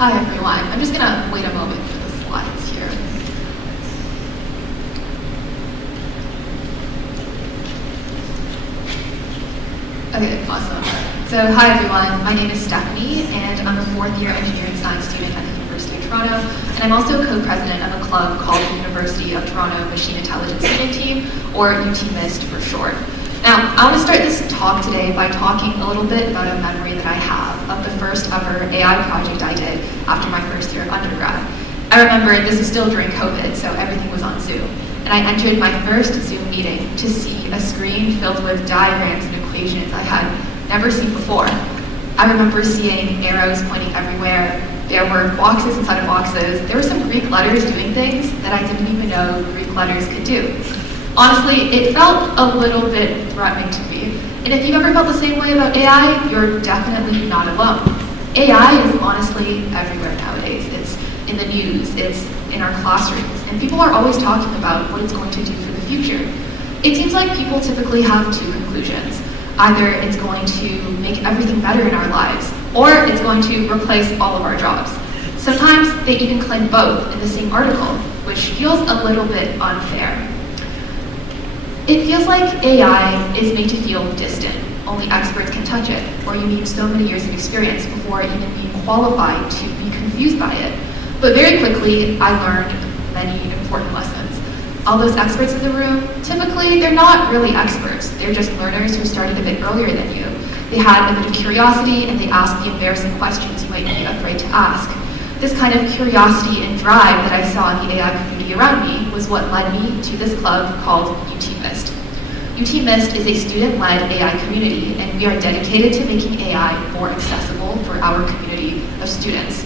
Hi everyone. I'm just gonna wait a moment for the slides here. Okay, awesome. So hi everyone, my name is Stephanie and I'm a fourth year engineering science student at the University of Toronto, and I'm also co-president of a club called the University of Toronto Machine Intelligence Student Team, or UTMIST for short. Now, I want to start this talk today by talking a little bit about a memory that I have of the first ever AI project I did after my first year of undergrad. I remember this was still during COVID, so everything was on Zoom. And I entered my first Zoom meeting to see a screen filled with diagrams and equations I had never seen before. I remember seeing arrows pointing everywhere. There were boxes inside of boxes. There were some Greek letters doing things that I didn't even know Greek letters could do. Honestly, it felt a little bit threatening to me. And if you've ever felt the same way about AI, you're definitely not alone. AI is honestly everywhere nowadays. It's in the news, it's in our classrooms, and people are always talking about what it's going to do for the future. It seems like people typically have two conclusions. Either it's going to make everything better in our lives, or it's going to replace all of our jobs. Sometimes they even claim both in the same article, which feels a little bit unfair. It feels like AI is made to feel distant. Only experts can touch it, or you need so many years of experience before even being qualified to be confused by it. But very quickly, I learned many important lessons. All those experts in the room, typically they're not really experts. They're just learners who started a bit earlier than you. They had a bit of curiosity and they asked the embarrassing questions you might be afraid to ask. This kind of curiosity and drive that I saw in the AI community around me was what led me to this club called UTMIST. UTMIST is a student-led AI community, and we are dedicated to making AI more accessible for our community of students.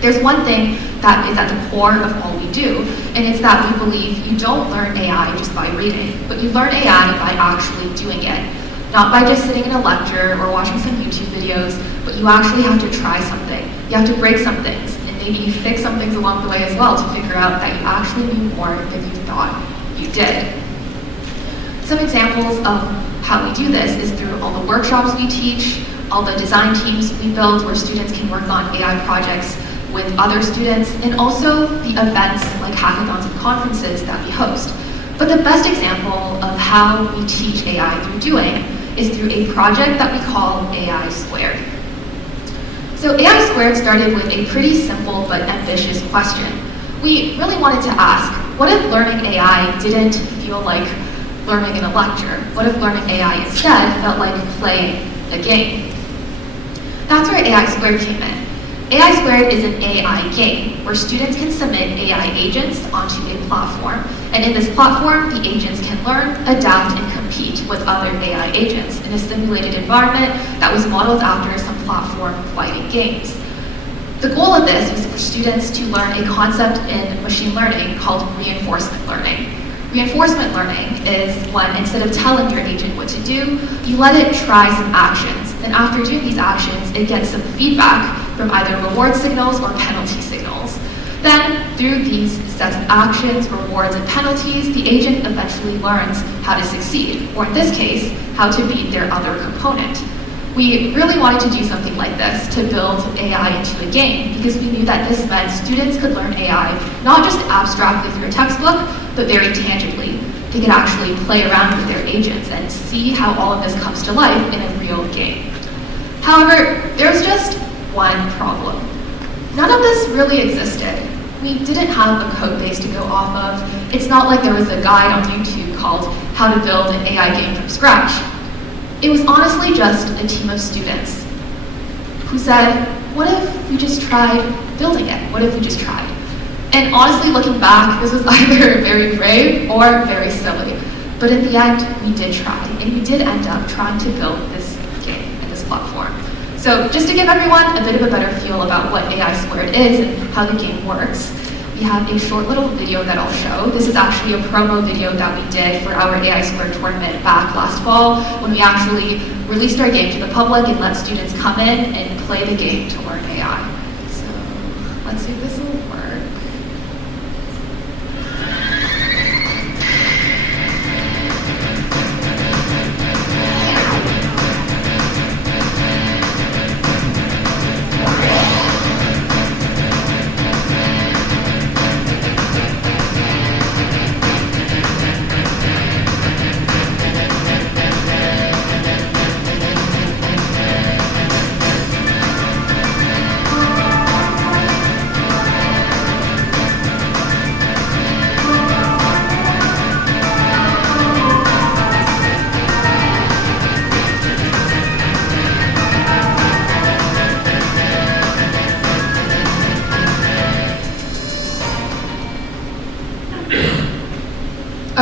There's one thing that is at the core of all we do, and it's that we believe you don't learn AI just by reading, but you learn AI by actually doing it. Not by just sitting in a lecture or watching some YouTube videos, but you actually have to try something. You have to break some things, and maybe fix some things along the way as well to figure out that you actually knew more than you thought you did. Some examples of how we do this is through all the workshops we teach, all the design teams we build where students can work on AI projects with other students, and also the events like hackathons and conferences that we host. But the best example of how we teach AI through doing is through a project that we call AI Squared. So AI Squared started with a pretty simple but ambitious question. We really wanted to ask, what if learning AI didn't feel like learning in a lecture? What if learning AI instead felt like playing a game? That's where AI Squared came in. AI Squared is an AI game where students can submit AI agents onto a platform. And in this platform, the agents can learn, adapt, and compete with other AI agents in a simulated environment that was modeled after some platform fighting games. The goal of this was for students to learn a concept in machine learning called reinforcement learning. Reinforcement learning is when instead of telling your agent what to do, you let it try some actions. And after doing these actions, it gets some feedback from either reward signals or penalty signals. Then, through these sets of actions, rewards, and penalties, the agent eventually learns how to succeed, or in this case, how to beat their other component. We really wanted to do something like this to build AI into a game because we knew that this meant students could learn AI not just abstractly through a textbook, but very tangibly. They could actually play around with their agents and see how all of this comes to life in a real game. However, there's just one problem. None of this really existed. We didn't have a code base to go off of. It's not like there was a guide on YouTube called How to Build an AI Game from Scratch. It was honestly just a team of students who said, what if we just tried building it? What if we just tried? And honestly, looking back, this was either very brave or very silly. But in the end, we did try, and we did end up trying to build this game and this platform. So just to give everyone a bit of a better feel about what AI Squared is and how the game works, we have a short little video that I'll show. This is actually a promo video that we did for our AI Squared tournament back last fall when we actually released our game to the public and let students come in and play the game to learn AI. So let's see if this will work.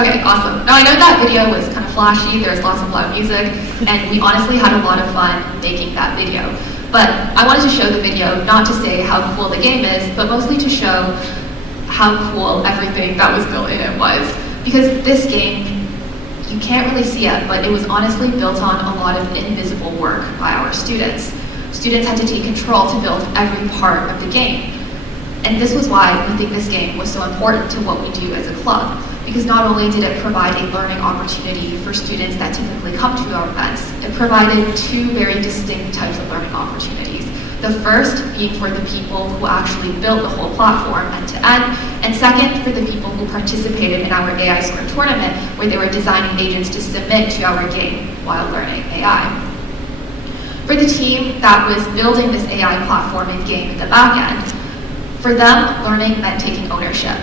Okay, awesome. Now I know that video was kind of flashy, there was lots of loud music, and we honestly had a lot of fun making that video. But I wanted to show the video not to say how cool the game is, but mostly to show how cool everything that was built in it was. Because this game, you can't really see it, but it was honestly built on a lot of invisible work by our students. Students had to take control to build every part of the game. And this was why we think this game was so important to what we do as a club. Because not only did it provide a learning opportunity for students that typically come to our events, it provided two very distinct types of learning opportunities. The first being for the people who actually built the whole platform end to end, and second for the people who participated in our AI Square tournament, where they were designing agents to submit to our game while learning AI. For the team that was building this AI platform and game at the back end, for them, learning meant taking ownership.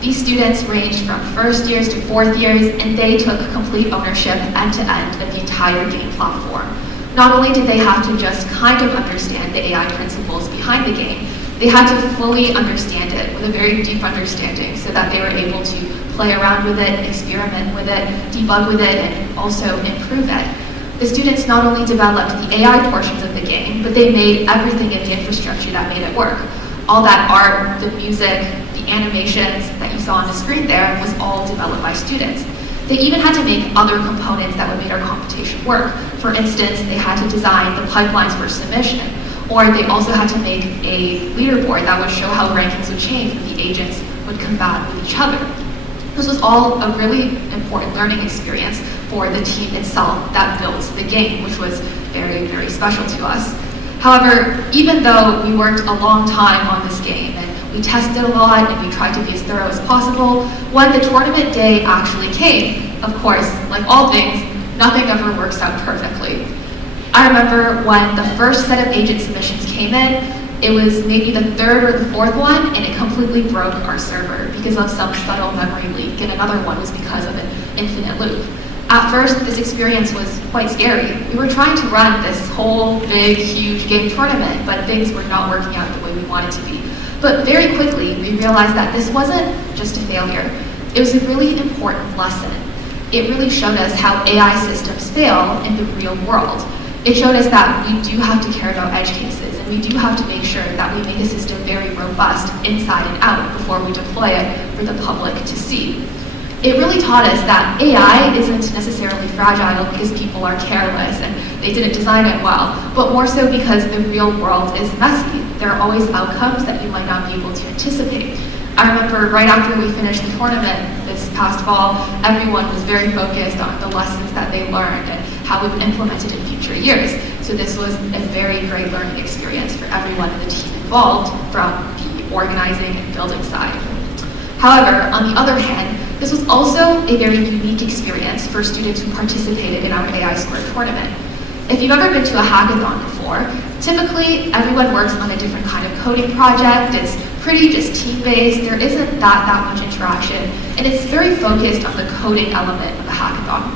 These students ranged from first years to fourth years, and they took complete ownership end to end of the entire game platform. Not only did they have to just kind of understand the AI principles behind the game, they had to fully understand it with a very deep understanding so that they were able to play around with it, experiment with it, debug with it, and also improve it. The students not only developed the AI portions of the game, but they made everything in the infrastructure that made it work. All that art, the music, the animations that you saw on the screen there was all developed by students. They even had to make other components that would make our competition work. For instance, they had to design the pipelines for submission, or they also had to make a leaderboard that would show how rankings would change when the agents would combat with each other. This was all a really important learning experience for the team itself that built the game, which was very, very special to us. However, even though we worked a long time on this game and we tested a lot and we tried to be as thorough as possible, when the tournament day actually came, of course, like all things, nothing ever works out perfectly. I remember when the first set of agent submissions came in, it was maybe the third or the fourth one, and it completely broke our server because of some subtle memory leak, and another one was because of an infinite loop. At first, this experience was quite scary. We were trying to run this whole big, huge game tournament, but things were not working out the way we wanted to be. But very quickly, we realized that this wasn't just a failure. It was a really important lesson. It really showed us how AI systems fail in the real world. It showed us that we do have to care about edge cases, and we do have to make sure that we make the system very robust inside and out before we deploy it for the public to see. It really taught us that AI isn't necessarily fragile because people are careless and they didn't design it well, but more so because the real world is messy. There are always outcomes that you might not be able to anticipate. I remember right after we finished the tournament this past fall, everyone was very focused on the lessons that they learned and how we would implement it in future years. So this was a very great learning experience for everyone in the team involved from the organizing and building side. However, on the other hand, this was also a very unique experience for students who participated in our AI Square tournament. If you've ever been to a hackathon before, typically everyone works on a different kind of coding project. It's pretty just team-based, there isn't that much interaction, and it's very focused on the coding element of the hackathon.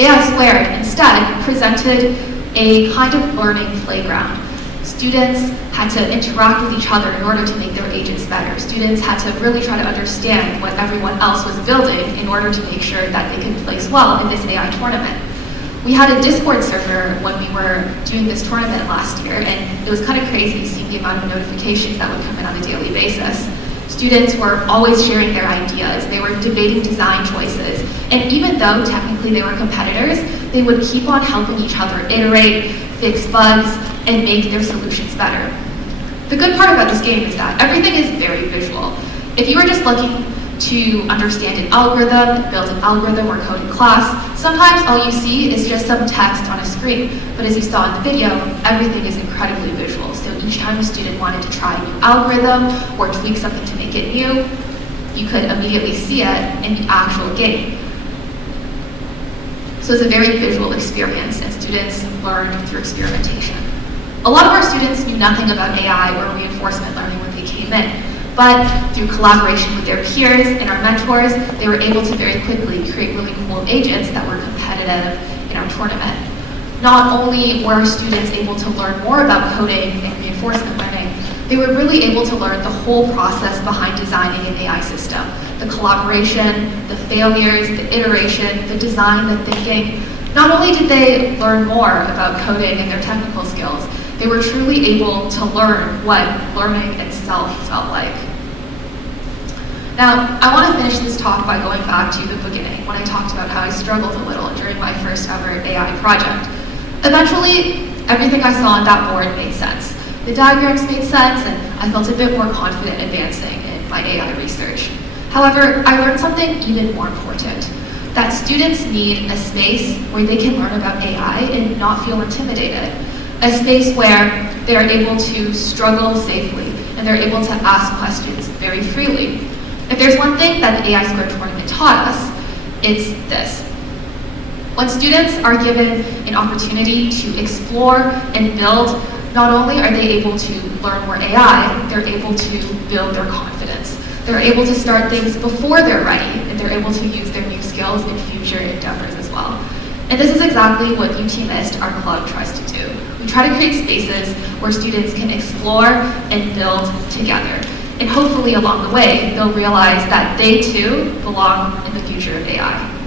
AI Squared instead presented a kind of learning playground. Students had to interact with each other in order to make their agents better. Students had to really try to understand what everyone else was building in order to make sure that they could place well in this AI tournament. We had a Discord server when we were doing this tournament last year, and it was kind of crazy seeing the amount of notifications that would come in on a daily basis. Students were always sharing their ideas, they were debating design choices, and even though technically they were competitors, they would keep on helping each other iterate, fix bugs, and make their solutions better. The good part about this game is that everything is very visual. If you were just looking to understand an algorithm, build an algorithm or code in class, sometimes all you see is just some text on a screen. But as you saw in the video, everything is incredibly visual. So each time a student wanted to try a new algorithm or tweak something to make it new, you could immediately see it in the actual game. So it's a very visual experience, and students learned through experimentation. A lot of our students knew nothing about AI or reinforcement learning when they came in, but through collaboration with their peers and our mentors, they were able to very quickly create really cool agents that were competitive in our tournament. Not only were students able to learn more about coding and reinforcement learning, They were really able to learn the whole process behind designing an AI system. The collaboration, the failures, the iteration, the design, the thinking. Not only did they learn more about coding and their technical skills, they were truly able to learn what learning itself felt like. Now, I want to finish this talk by going back to the beginning, when I talked about how I struggled a little during my first ever AI project. Eventually, everything I saw on that board made sense. The diagrams made sense, and I felt a bit more confident advancing in my AI research. However, I learned something even more important, that students need a space where they can learn about AI and not feel intimidated. A space where they are able to struggle safely and they're able to ask questions very freely. If there's one thing that the AI Squared tournament taught us, it's this. When students are given an opportunity to explore and build, not only are they able to learn more AI, they're able to build their confidence. They're able to start things before they're ready, and they're able to use their new skills in future endeavors as well. And this is exactly what UT Mist, our club, tries to do. We try to create spaces where students can explore and build together. And hopefully along the way, they'll realize that they too belong in the future of AI.